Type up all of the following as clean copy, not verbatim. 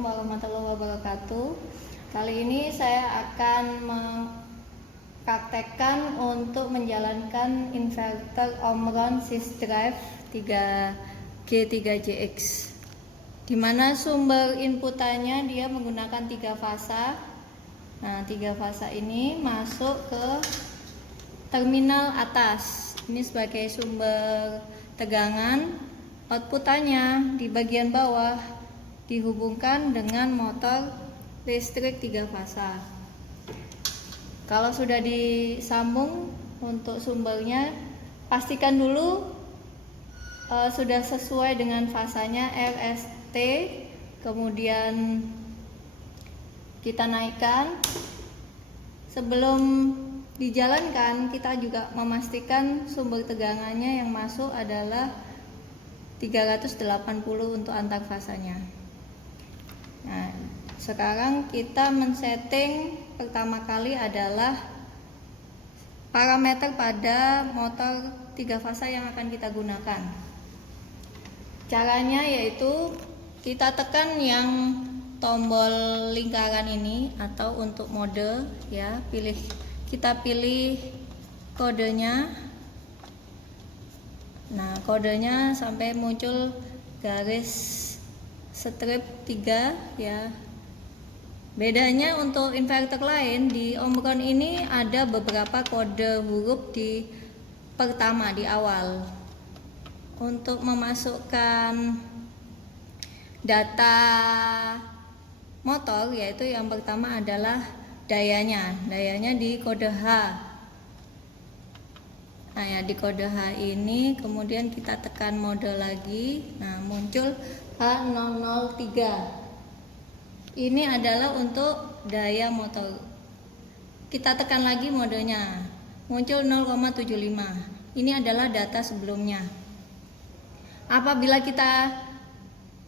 Assalamualaikum warahmatullahi wabarakatuh. Kali ini saya akan mempraktekkan untuk menjalankan inverter Omron Sys Drive 3G3JX, dimana sumber inputannya dia menggunakan 3 fasa. Nah, 3 fasa ini masuk ke terminal atas. Ini sebagai sumber tegangan. Outputannya di bagian bawah dihubungkan dengan motor listrik 3 fasa. Kalau sudah disambung untuk sumbernya, pastikan dulu sudah sesuai dengan fasanya RST. Kemudian kita naikkan. Sebelum dijalankan, kita juga memastikan sumber tegangannya yang masuk adalah 380 untuk antar fasanya. Nah, sekarang kita men-setting pertama kali adalah parameter pada motor 3 fasa yang akan kita gunakan. Caranya yaitu kita tekan yang tombol lingkaran ini atau untuk mode ya, kita pilih kodenya. Nah, kodenya sampai muncul garis strip 3 ya. Bedanya untuk inverter lain, di Omron ini ada beberapa kode huruf di pertama, di awal. Untuk memasukkan data motor, yaitu yang pertama adalah dayanya di kode H. Nah ya, di kode H ini kemudian kita tekan mode lagi. Nah, muncul H003. Ini adalah untuk daya motor. Kita tekan lagi modenya, muncul 0,75. Ini adalah data sebelumnya. Apabila kita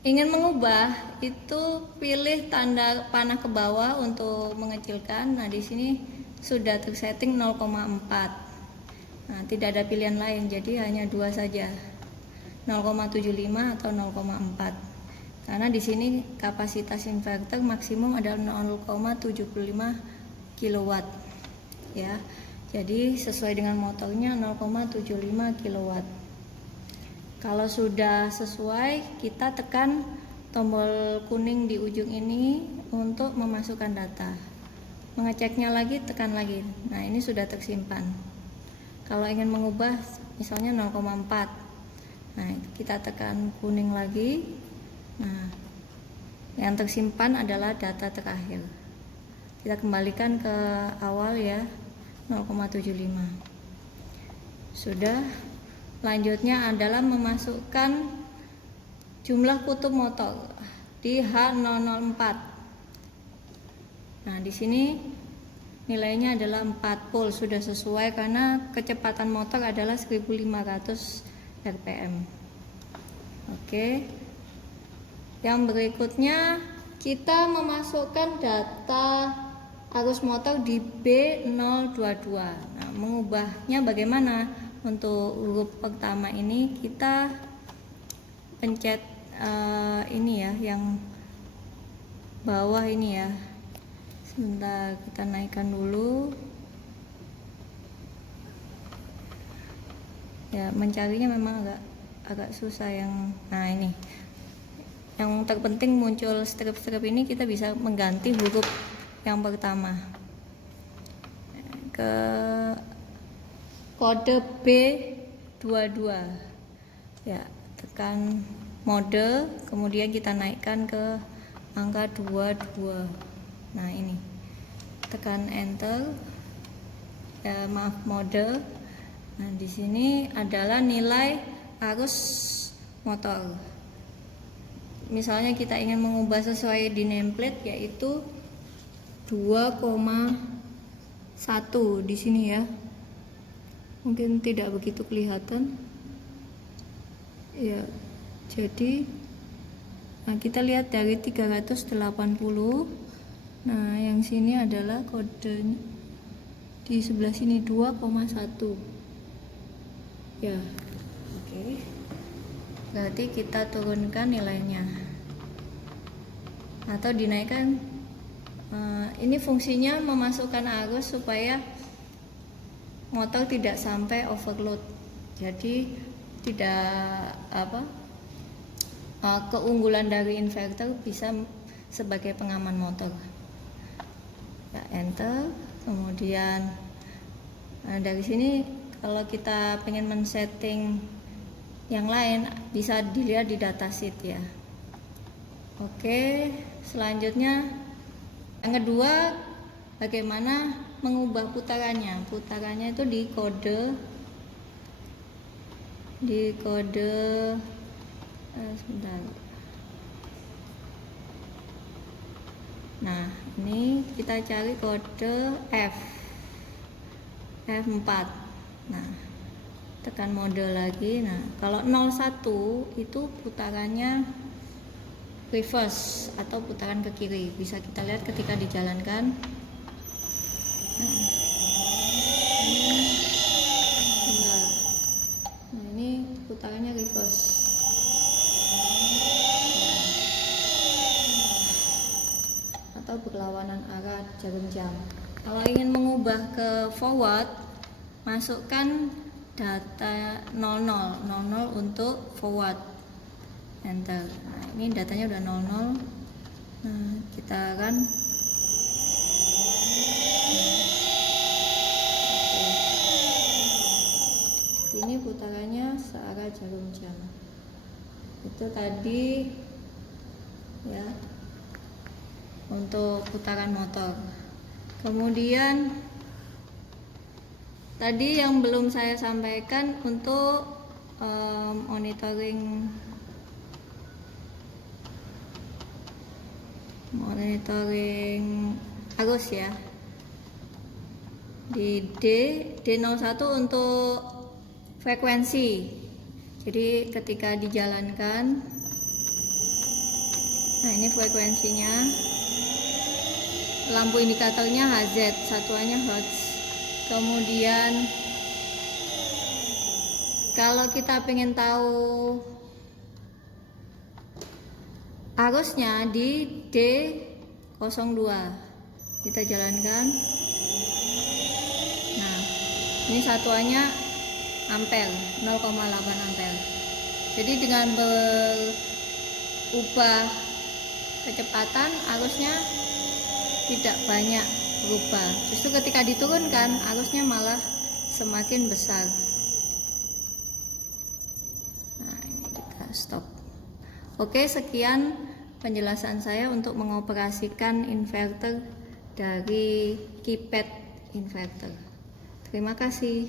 ingin mengubah, itu pilih tanda panah ke bawah untuk mengecilkan. Nah, di sini sudah tersetting 0,4. Nah, tidak ada pilihan lain, jadi hanya 2 saja, 0,75 atau 0,4. Karena di sini kapasitas inverter maksimum adalah 0,75 kW ya. Jadi sesuai dengan motornya 0,75 kW. Kalau sudah sesuai, kita tekan tombol kuning di ujung ini untuk memasukkan data. Mengeceknya lagi, tekan lagi. Nah, ini sudah tersimpan. Kalau ingin mengubah misalnya 0,4, nah kita tekan kuning lagi. Nah, yang tersimpan adalah data terakhir. Kita kembalikan ke awal ya, 0,75. Sudah. Selanjutnya adalah memasukkan jumlah kutub motor di H004. Nah, di sini nilainya adalah 4 volt, sudah sesuai karena kecepatan motor adalah 1500 rpm. Oke. Yang berikutnya kita memasukkan data arus motor di B022. Nah, mengubahnya bagaimana? Untuk huruf pertama ini kita pencet ini ya, yang bawah ini ya. Sebentar, kita naikkan dulu ya. Mencarinya memang agak susah yang, nah ini yang terpenting muncul strip-strip ini. Kita bisa mengganti huruf yang pertama ke kode B22 ya. Tekan mode, kemudian kita naikkan ke angka 22. Nah, ini tekan enter ya, maaf, mode. Nah, di sini adalah nilai arus motor. Misalnya kita ingin mengubah sesuai di nameplate, yaitu 2,1 di sini ya. Mungkin tidak begitu kelihatan ya. Jadi nah, kita lihat dari 380. Nah, yang sini adalah kode di sebelah sini 2,1 ya. Oke. Berarti kita turunkan nilainya. atau dinaikkan. Ini fungsinya memasukkan arus supaya motor tidak sampai overload, jadi tidak keunggulan dari inverter bisa sebagai pengaman motor. Ya, enter. Kemudian dari sini kalau kita pengen men-setting yang lain bisa dilihat di datasheet ya. Oke, selanjutnya yang kedua, bagaimana mengubah putarannya. Putarannya itu di kode sebentar. Nah, ini kita cari kode F4. Nah, tekan mode lagi. Nah, kalau 01 itu putarannya reverse atau putaran ke kiri. Bisa kita lihat ketika dijalankan. Nah, ini putarannya reverse. Atau berlawanan arah jarum jam. Kalau ingin mengubah ke forward, masukkan data 00 untuk forward, enter. Nah, ini datanya udah 00. Nah, kita akan ini putarannya searah jarum jam. Itu tadi ya untuk putaran motor. Kemudian tadi yang belum saya sampaikan untuk monitoring arus ya. Di D01 untuk frekuensi. Jadi ketika dijalankan, nah ini frekuensinya, lampu indikatornya Hz, satuannya Hertz. Kemudian kalau kita pengen tahu arusnya di D02, kita jalankan. Nah, ini satuannya ampere, 0,8 ampere. Jadi dengan berubah kecepatan, arusnya tidak banyak berubah. Justru ketika diturunkan, arusnya malah semakin besar. Nah, ini kita stop. Oke, sekian penjelasan saya untuk mengoperasikan inverter dari keypad inverter. Terima kasih.